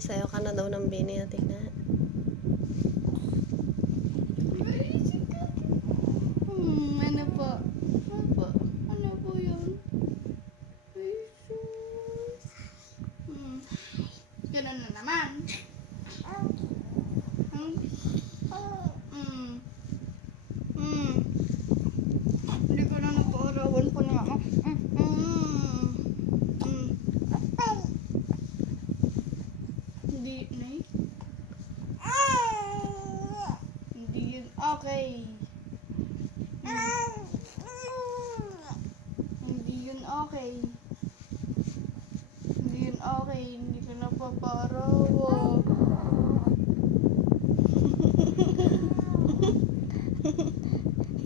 Sayo ka na daw ng bini, tingnan. Ano po? Ano po? Ano po yun? Jesus. Ganun na naman. Hindi ko na napaarawan po ni mama. Hindi, Nay. Hindi yun okay. Hindi yun okay. Hindi yun okay. Hindi ko napapaarawan.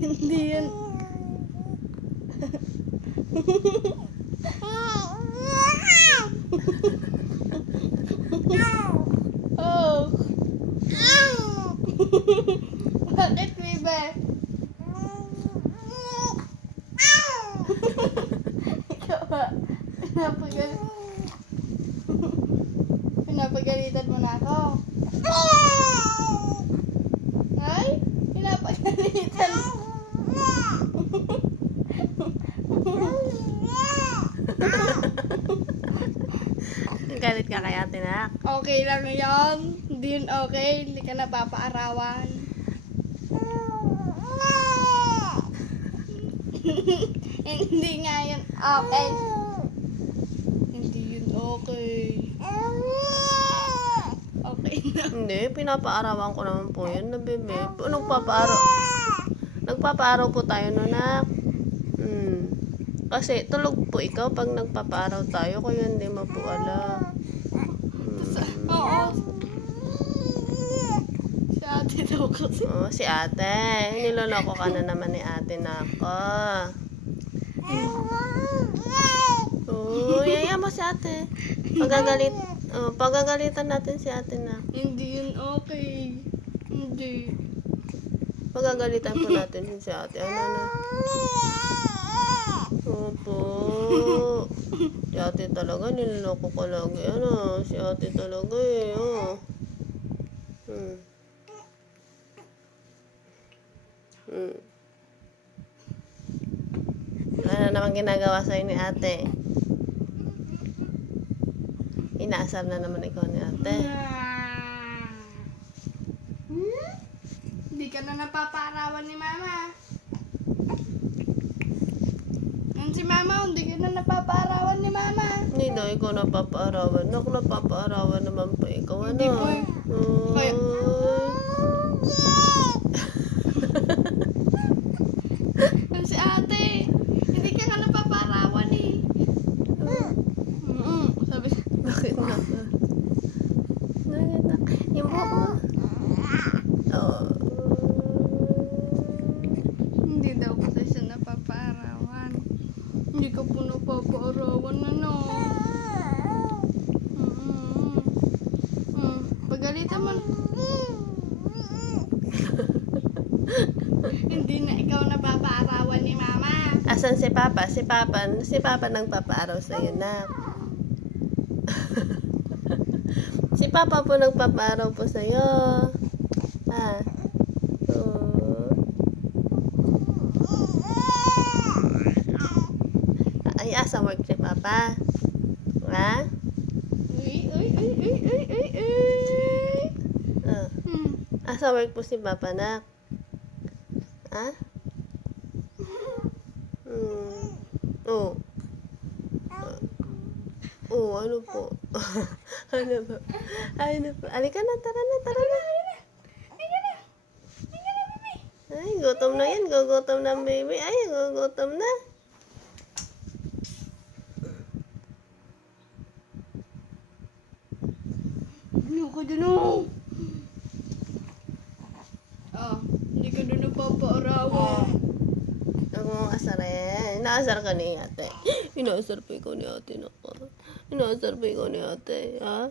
Hindi yun. Oh. Bakit, Bibe? Ikaw ba? Pinapagalitan mo na ako. Ay? Pinapagalitan mo. Galit ka kaya, tinak? Okay lang yan. Hindi yun okay. Hindi ka napapaarawan. Hindi nga yun okay. Hindi yun okay. Okay na. Hindi, pinapaarawan ko naman po yun na bebe. Nagpapaaraw po tayo, nanak. Kasi tulog po ikaw pag nagpapaaraw tayo, kaya hindi mo po alam. Oo. Si ate daw kasi. Oh, si ate. Niloloko ka na naman ni ate na ako. Oh, yaya mo si ate. Pagagalitan natin si ate na. Hindi yun okay. Hindi. Pagagalitan po natin si ate. Ano na? Opo. Si ate talaga, niloloko ka lagi. Ano? Si ate talaga eh. Oh. Ano naman ginagawa sa'yo ni ate? Inaasar na naman ikaw ni ate. Hindi ka na napapaarawan ni mama. Si mama, hindi ka na napapaarawan ni mama. Hindi daw ikaw napapaarawan. Naku, napapaarawan naman po ikaw. Ano? Hindi po eh. Kaya- Si ate, hindi ka na napapaarawan eh. Sabi, Bakit na? Yung buhok mo. Oh. hindi daw kasi siya napapaarawan. Hindi ka po napapaarawan, ano? Pagalitan mo. Hindi na ikaw napapaarawan ni mama. Asan si Papa? Si Papa nang papaaraw sa'yo na. Si Papa po nagpapaaraw po sa'yo. Ah. Oh. Ay, asa work si Papa? Ha? Uy, uy, uy, uy, uy, uy, uy. Ah. Asa work po si Papa na? Ha? Oh. Oh, ano po? Ano po? Ano po? Alika na, tara na, tara na. Ay, gutom na yan. Gugutom na ang baby. Ay, gugutom na. Ano ka dun, oh? Hindi ka dun napapaarawan. Huwag mong asarin. Inaasar ka ni ate. Inaasar pa ikaw ni ate na ka. Inaasar pa ikaw ni ate. Ha?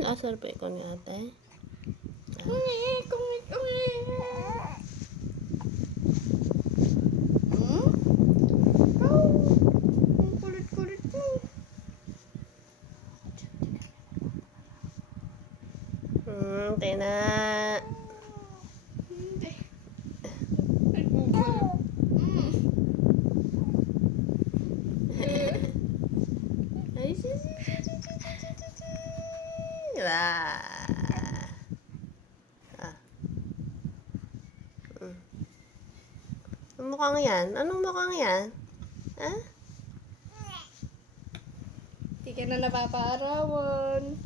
Inaasar pa ikaw ni ate. Ang kulit-kulit mo. Okay na. Hindi. Nagbubulo. Ay, Ah. Ah. Anong mukhang yan? Anong mukhang yan? Ha? Hindi ka na napapaarawan.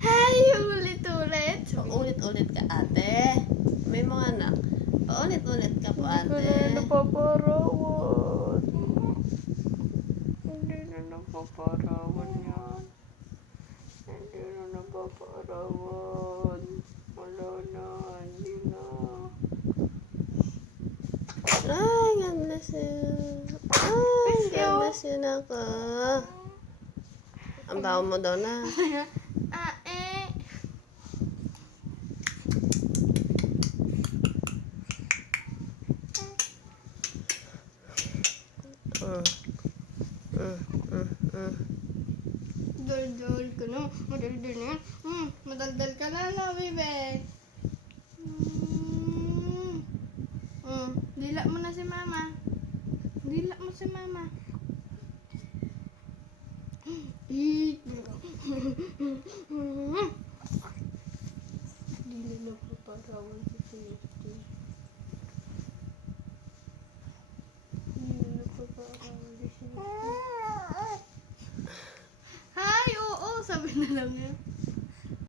Hay, ulit-ulit. Paulit-ulit ka, ate. May mga anak. Paulit-ulit ka po, Hindi ka ate. na napapaarawan. Hindi na napapaarawan yan. Hindi na napapaarawan. Wala na, hindi na. Ay, God bless you. Ay, God bless you na ako. Ang baho mo daw na. Ah, eh. Mm. Daldal ka na. Madaldal na yan. Madaldal ka na, no, bebe. Dila mo na si mama. Dila mo si mama. Eat. Dila na paparawan si Titi. Dila na paparawan si Titi. Hi, oo, sabi na lang yun.